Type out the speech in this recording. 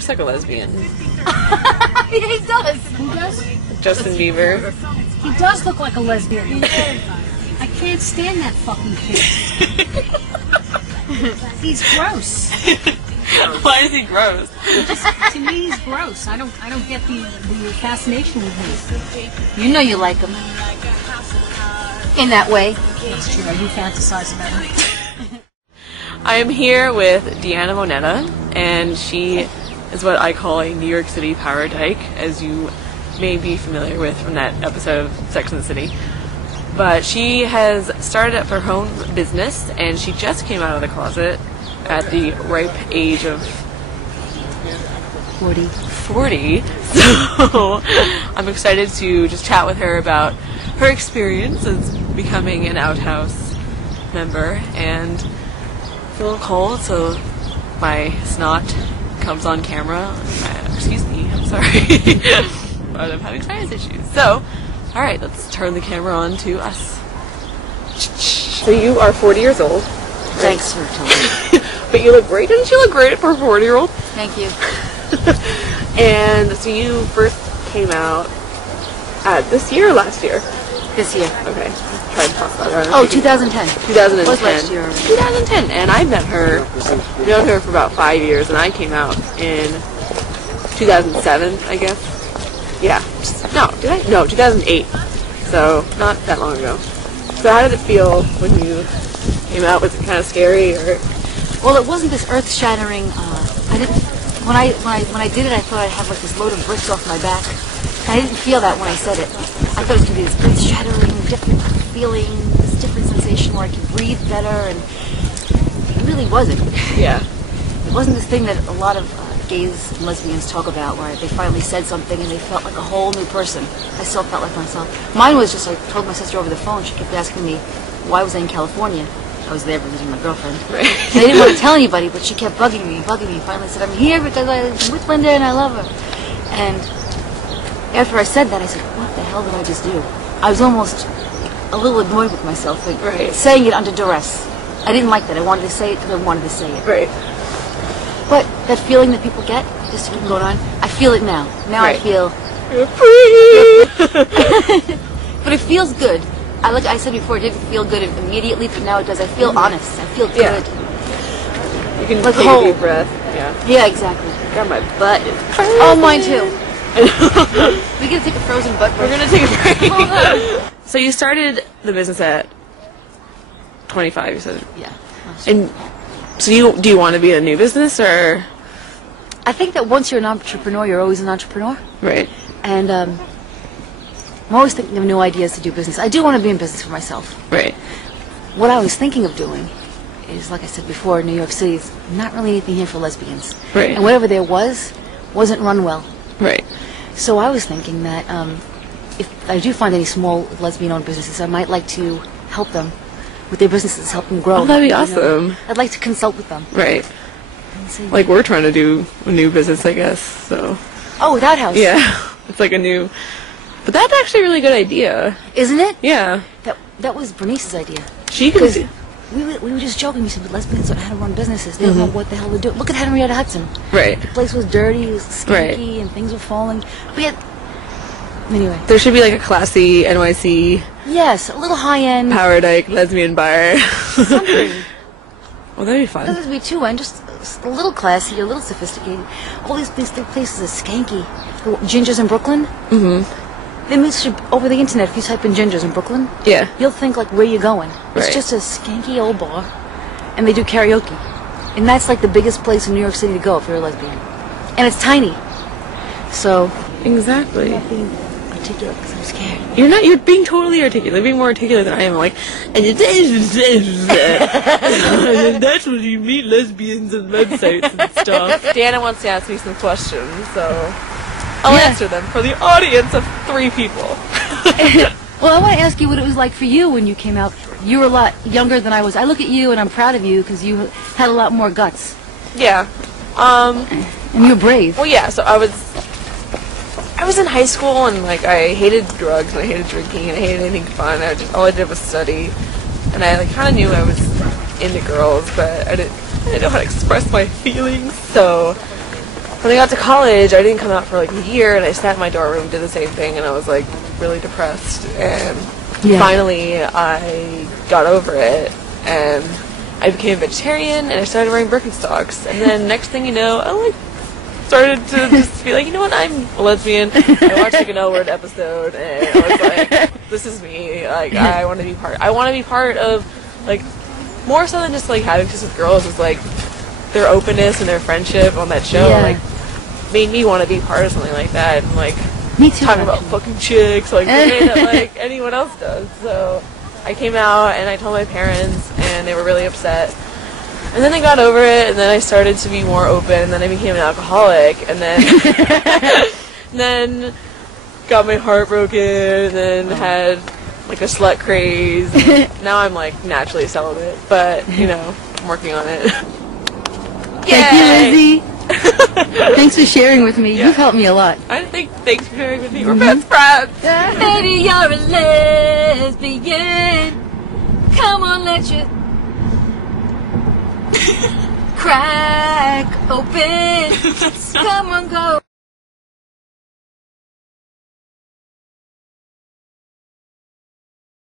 Looks like a lesbian. Yeah, he does. Who does? Justin Bieber. He does look like a lesbian. I can't stand that fucking kid. He's gross. Why is he gross? To me, he's gross. I don't get the fascination with him. You know you like him. In that way. That's true. I do fantasize about him. I am here with Deanna Moneta, and she is what I call a New York City power dyke, as you may be familiar with from that episode of Sex and the City. But she has started up her own business, and she just came out of the closet at the ripe age of 40. So I'm excited to just chat with her about her experience as becoming an outhouse member. And it's a little cold, so my snot comes on camera. Excuse me, I'm sorry. But I'm having sinus issues. So, alright, let's turn the camera on to us. So you are 40 years old. Thanks for telling me. But you look great. Doesn't she look great for a 40-year-old? Thank you. And so you first came out this year or last year? This year. Okay. Try to talk about her. Oh, 2010. 2010. Was last year. 2010. And I met her, I've known her for about 5 years, and I came out in 2007, I guess. Yeah. No, did I? No, 2008. So, not that long ago. So how did it feel when you came out? Was it kind of scary, or? Well, it wasn't this earth-shattering. I didn't. When I did it, I thought I'd have like this load of bricks off my back. I didn't feel that when I said it. I thought it was gonna be this earth-shattering, different feeling, this different sensation where I could breathe better, and it really wasn't. Yeah. It wasn't this thing that a lot of gays and lesbians talk about, where they finally said something and they felt like a whole new person. I still felt like myself. Mine was just, I told my sister over the phone. She kept asking me, why was I in California? I was there visiting my girlfriend. Right. And I didn't want to tell anybody, but she kept bugging me. Finally said, I'm here because I'm with Linda and I love her. And after I said that, I said, what the hell did I just do? I was almost a little annoyed with myself, like, right, saying it under duress. I didn't like that. I wanted to say it because I wanted to say it. Right. But that feeling that people get, just to keep going on, I feel it now. Now right. I feel... You're free! But it feels good. Like I said before, it didn't feel good immediately, but now it does. I feel honest. I feel good. Yeah. You can like take a deep breath. Yeah. Yeah, exactly. God, my butt is frozen. Oh, mine too. We're going to take a frozen butt break. We're going to take a break. Hold on. So you started the business at 25, you said? Yeah. And so do you want to be in a new business, or? I think that once you're an entrepreneur, you're always an entrepreneur. Right. And I'm always thinking of new ideas to do business. I do want to be in business for myself. Right. What I was thinking of doing is, like I said before, New York City is not really anything here for lesbians. Right. And whatever there wasn't run well. Right. So I was thinking that if I do find any small lesbian-owned businesses, I might like to help them with their businesses, help them grow. Oh, that'd be awesome. I'd like to consult with them. Right. See. Like we're trying to do a new business, I guess. So. Oh, with Outhouse. Yeah. It's like a new. But that's actually a really good idea. Isn't it? Yeah. That was Bernice's idea. She could. We were just joking. We said, but lesbians don't know how to run businesses. They don't know what the hell to do. Look at Henrietta Hudson. Right. The place was dirty, it was skanky, and things were falling. But yet, anyway. There should be like a classy NYC. Yes, a little high-end. Power dyke lesbian bar. Something. Well, that'd be fun. It doesn't have to be too end, just a little classy, a little sophisticated. All these places are skanky. The Gingers in Brooklyn. Mm-hmm. Over the internet, if you type in Gingers in Brooklyn, yeah, you'll think like, where you going? It's right. just a skanky old bar, and they do karaoke, and that's like the biggest place in New York City to go if you're a lesbian, and it's tiny. So exactly. I'm not being articulate because I'm scared. You're not. You're being totally articulate. You're being more articulate than I am. Like, and that's when you meet lesbians and websites and stuff. Dana wants to ask me some questions, so I'll answer them for the audience of 3 people. Well, I want to ask you what it was like for you when you came out. You were a lot younger than I was. I look at you and I'm proud of you because you had a lot more guts. Yeah. And you're brave. Well, yeah. So I was in high school, and like I hated drugs and I hated drinking and I hated anything fun. All I did was study, and I like kind of knew I was into girls, but I didn't know how to express my feelings. So when I got to college, I didn't come out for like a year, and I sat in my dorm room, did the same thing, and I was like really depressed. And finally, I got over it, and I became a vegetarian, and I started wearing Birkenstocks. And then next thing you know, I like started to just be like, you know what, I'm a lesbian. I watched like an L Word episode, and I was like, this is me. Like, I want to be part. I want to be part of, like, more so than just like having sex with girls. Is like their openness and their friendship on that show. Like, made me want to be part of something like that. And like, me too. Talking about fucking chicks, like the way that like anyone else does. So I came out and I told my parents, and they were really upset. And then they got over it, and then I started to be more open, and then I became an alcoholic, and then got my heart broken, and then had like a slut craze. Now I'm like naturally celibate, but you know, I'm working on it. Thank you, Lizzie. Thanks for sharing with me. You've helped me a lot. Thanks for sharing with me. We're best friends. Baby, you're a lesbian. Come on, let you crack open. Come on, go